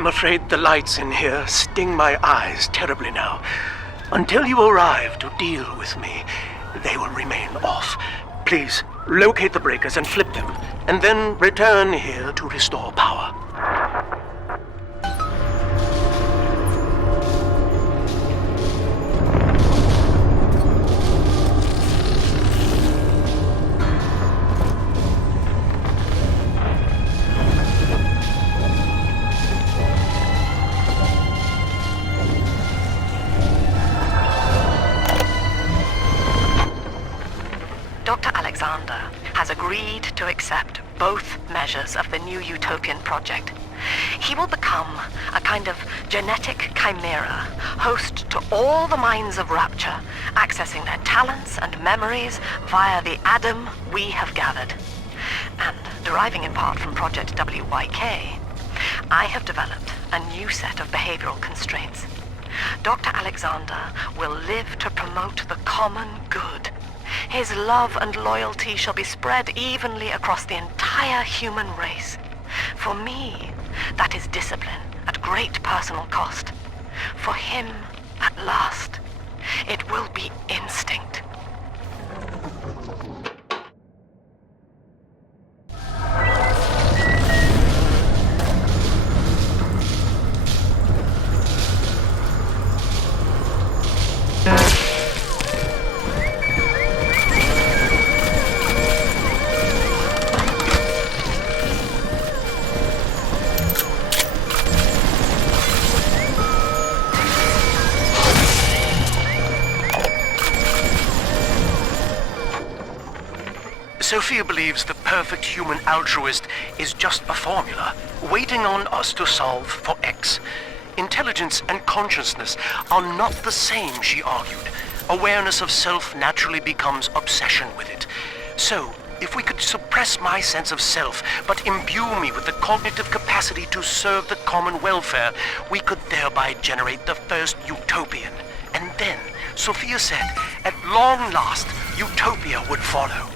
I'm afraid the lights in here sting my eyes terribly now. Until you arrive to deal with me, they will remain off. Please, locate the breakers and flip them, and then return here to restore power. Dr. Alexander has agreed to accept both measures of the new Utopian project. He will become a kind of genetic chimera, host to all the minds of Rapture, accessing their talents and memories via the ADAM we have gathered. And deriving in part from Project WYK, I have developed a new set of behavioral constraints. Dr. Alexander will live to promote the common good. His love and loyalty shall be spread evenly across the entire human race. For me, that is discipline at great personal cost. For him, at last, it will be instinct. Sophia believes the perfect human altruist is just a formula, waiting on us to solve for X. Intelligence and consciousness are not the same, she argued. Awareness of self naturally becomes obsession with it. So, if we could suppress my sense of self, but imbue me with the cognitive capacity to serve the common welfare, we could thereby generate the first utopian. And then, Sophia said, at long last, utopia would follow.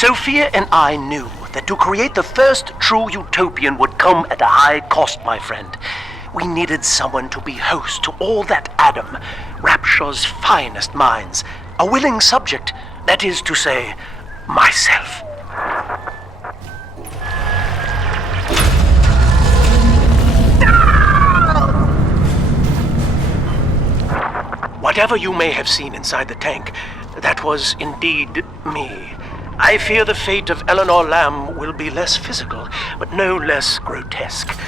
Sophia and I knew that to create the first true utopian would come at a high cost, my friend. We needed someone to be host to all that Adam, Rapture's finest minds. A willing subject, that is to say, myself. Whatever you may have seen inside the tank, that was indeed me. I fear the fate of Eleanor Lamb will be less physical, but no less grotesque.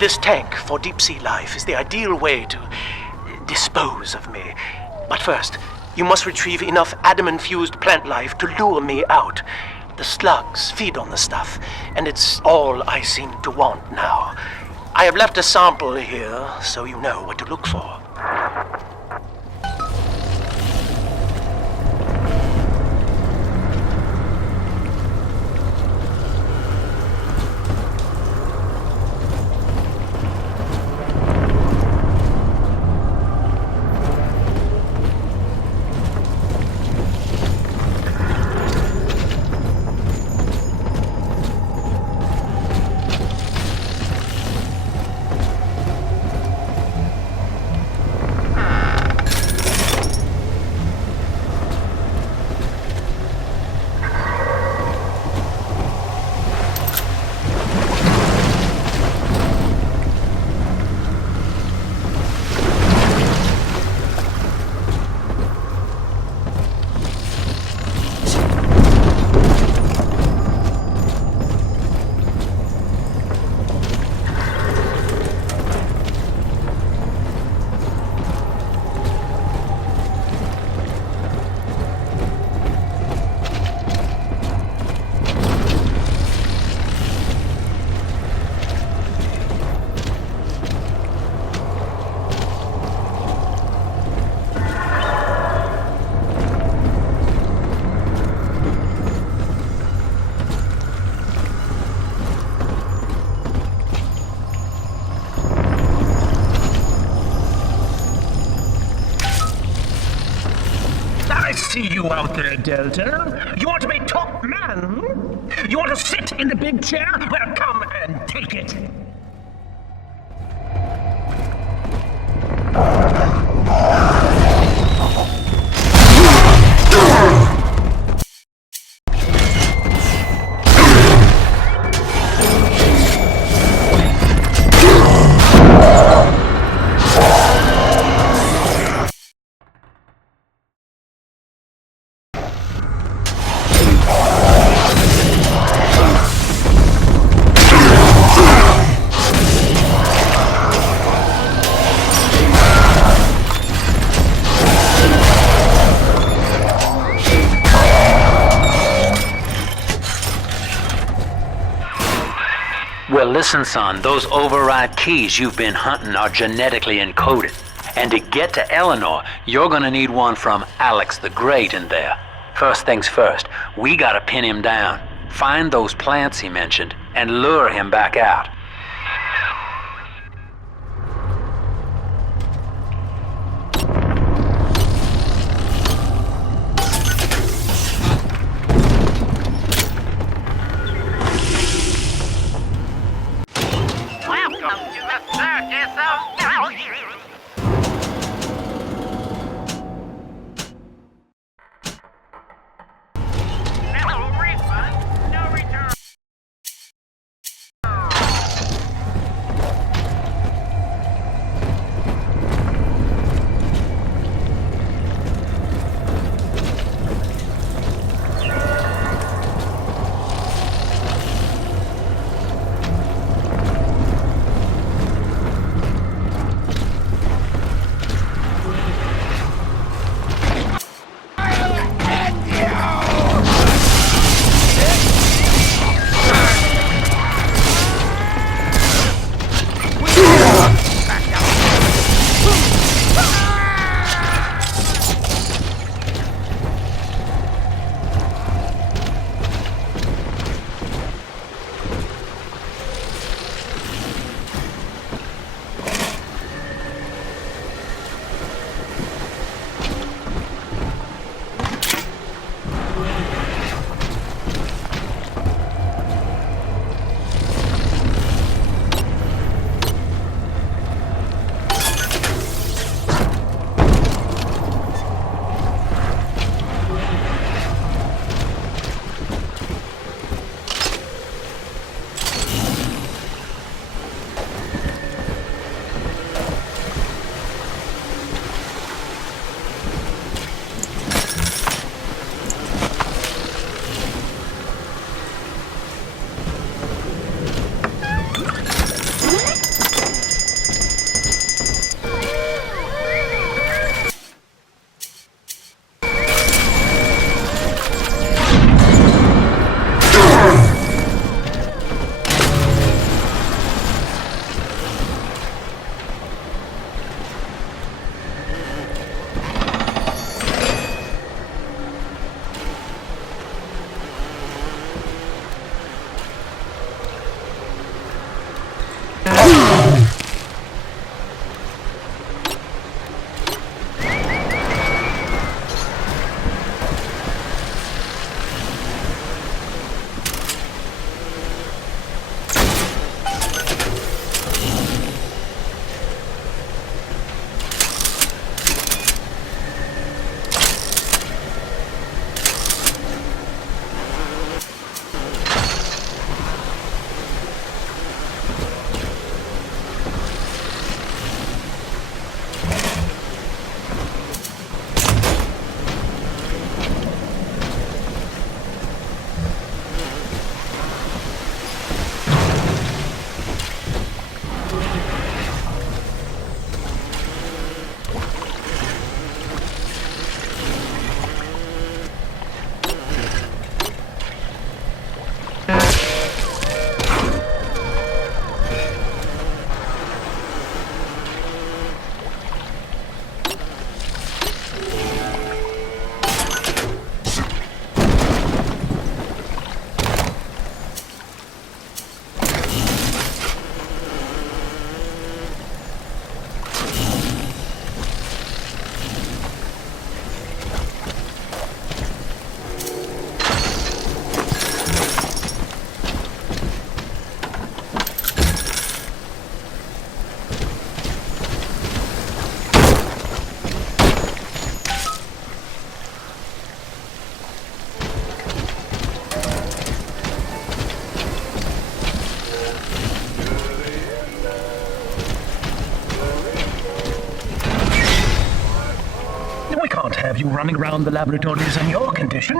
This tank for deep-sea life is the ideal way to dispose of me. But first, you must retrieve enough ADAM-infused plant life to lure me out. The slugs feed on the stuff, and it's all I seem to want now. I have left a sample here, so you know what to look for. I see you out there, Delta. You want to be top man? You want to sit in the big chair? Well, come and take it. Well, listen, son, those override keys you've been hunting are genetically encoded. And to get to Eleanor, you're gonna need one from Alex the Great in there. First things first, we gotta pin him down, find those plants he mentioned, and lure him back out. can't have you running around the laboratories in your condition.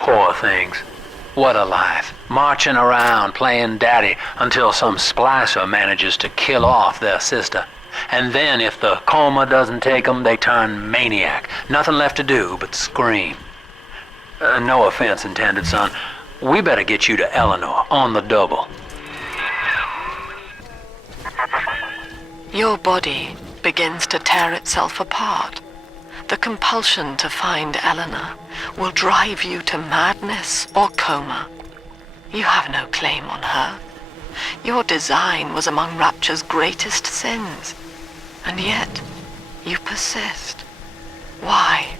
Poor things. What a life. Marching around playing daddy until some splicer manages to kill off their sister. And then if the coma doesn't take them, they turn maniac. Nothing left to do but scream. No offense intended, son. We better get you to Eleanor on the double. Your body begins to tear itself apart. The compulsion to find Eleanor will drive you to madness or coma. You have no claim on her. Your design was among Rapture's greatest sins. And yet, you persist. Why?